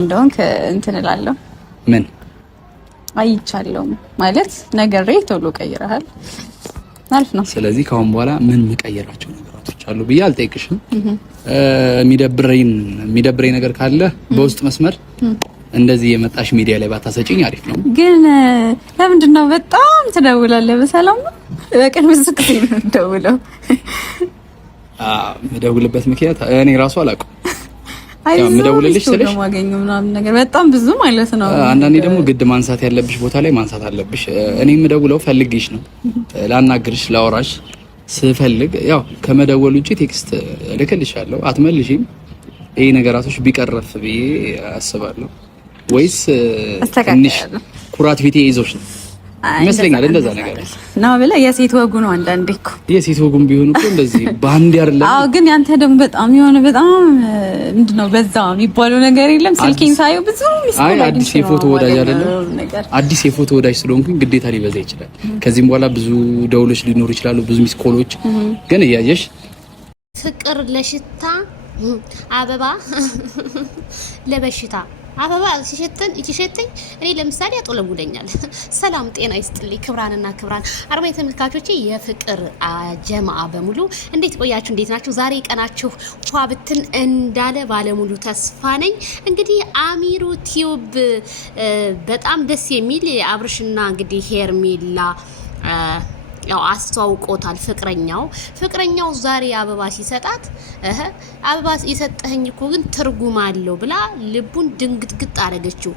እንደውም እንትን እላለሁ ምን አይቻለሁ ማለት ነገሬ ቶሎ ቀይረሃል ማለት ነው። ስለዚህ ካሁን በኋላ ምን መቀየራቸው ነገራቶች አሉ ብዬ አልጠይቅሽም። የሚደብረኝ ነገር ካለ በውስጥ መስመር እንደዚህ የመጣሽ ሚዲያ ላይ ባታሰጪኝ አሪፍ ነው። ግን ለምንድን ነው በጣም ትደውላለህ? በሰላም ነው? በቀን ብዙ ጊዜ ነው የምደውለው። የምደውልበት ምክንያት እኔ ራሱ አላውቅም። ያው የምደውልልሽ ስለሽ ማገኘው ምናምን ነገር በጣም ብዙ ማለት ነው። አንዳንዴ ደግሞ ግድ ማንሳት ያለብሽ ቦታ ላይ ማንሳት አለብሽ። እኔ የምደውለው ፈልግሽ ነው፣ ላናግርሽ፣ ላወራሽ ስፈልግ ያው ከመደወል ውጪ ቴክስት ልክልሻለሁ፣ አትመልሺም። ይሄ ነገራቶች ቢቀረፍ ብዬ አስባለሁ። ወይስ ትንሽ ኩራት ፊቴ ይዞሽ ነው ይመስለኛል። እንደዛ ነገር ነው ብለ የሴት ወጉ ነው። አንዳንዴ እኮ የሴት ወጉም ቢሆን እኮ እንደዚህ ባንድ አይደለም። አዎ፣ ግን ያንተ ደግሞ በጣም የሆነ በጣም ምንድነው በዛ የሚባለው ነገር የለም። ስልኬን ሳየው ብዙ አይ አዲስ የፎቶ ወዳጅ አይደለም። አዲስ የፎቶ ወዳጅ ስለሆንኩኝ ግዴታ ሊበዛ ይችላል። ከዚህም በኋላ ብዙ ደውሎች ሊኖሩ ይችላሉ፣ ብዙ ሚስ ኮሎች። ግን እያየሽ ፍቅር ለሽታ አበባ ለበሽታ አበባ ሲሸተኝ እኔ ለምሳሌ ያጦለጉደኛል። ሰላም ጤና ይስጥልኝ ክብራንና ክብራን አርማይ ተመልካቾቼ፣ የፍቅር ጀማዓ በሙሉ እንዴት ቆያችሁ? እንዴት ናችሁ? ዛሬ ቀናችሁ ፏ ብትን እንዳለ ባለሙሉ ተስፋ ነኝ። እንግዲህ አሚሩ ቲዩብ በጣም ደስ የሚል አብርሽና እንግዲህ ሄርሜላ ያው አስተዋውቆታል። ፍቅረኛው ዛሬ አበባ ሲሰጣት አበባ የሰጠኸኝ እኮ ግን ትርጉም አለው ብላ ልቡን ድንግጥግጥ አደረገችው።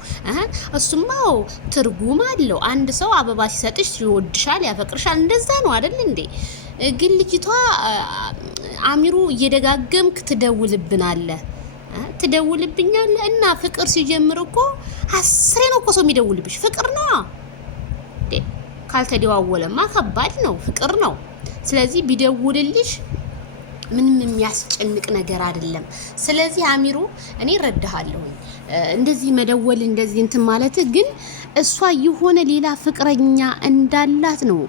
እሱማው ትርጉም አለው። አንድ ሰው አበባ ሲሰጥሽ ይወድሻል፣ ያፈቅርሻል። እንደዛ ነው አይደል እንዴ? ግን ልጅቷ አሚሩ እየደጋገምክ ትደውልብኛለህ እና ፍቅር ሲጀምር እኮ አስሬ ነው እኮ ሰው የሚደውልብሽ። ፍቅር ነው ካልተደዋወለማ ከባድ ነው። ፍቅር ነው። ስለዚህ ቢደውልልሽ ምንም የሚያስጨንቅ ነገር አይደለም። ስለዚህ አሚሩ እኔ እረዳሃለሁ። እንደዚህ መደወል እንደዚህ እንትን ማለት ግን እሷ የሆነ ሌላ ፍቅረኛ እንዳላት ነው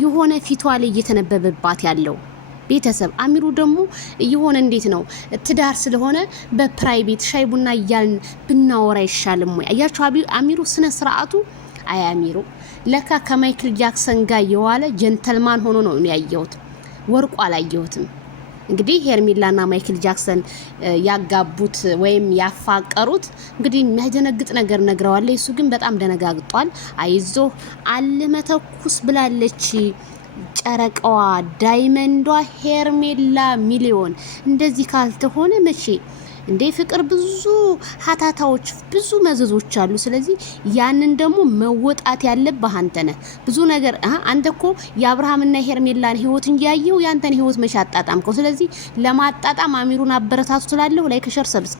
የሆነ ፊቷ ላይ እየተነበበባት ያለው። ቤተሰብ አሚሩ ደግሞ የሆነ እንዴት ነው ትዳር ስለሆነ በፕራይቬት ሻይ ቡና እያልን ብናወራ ይሻልም ወይ? አያችሁ አሚሩ ስነ ስርዓቱ አያሚሩ ለካ ከማይክል ጃክሰን ጋር የዋለ ጀንተልማን ሆኖ ነው ያየሁት። ወርቁ አላየሁትም። እንግዲህ ሄርሜላና ማይክል ጃክሰን ያጋቡት ወይም ያፋቀሩት እንግዲህ የሚያደነግጥ ነገር ነግረዋለች። እሱ ግን በጣም ደነጋግጧል። አይዞ አልመተኩስ ብላለች ጨረቃዋ ዳይመንዷ ሄርሜላ ሚሊዮን። እንደዚህ ካልተሆነ መቼ እንዴ? ፍቅር ብዙ ሀታታዎች ብዙ መዘዞች አሉ። ስለዚህ ያንን ደግሞ መወጣት ያለብህ አንተ ነህ። ብዙ ነገር አንተ እኮ የአብርሃምና የሄርሜላን ህይወት እንጂ ያየው ያንተን ህይወት መሻጣጣምከው። ስለዚህ ለማጣጣም አሚሩን አበረታቱ ስላለሁ ላይክ ሸር ሰብስ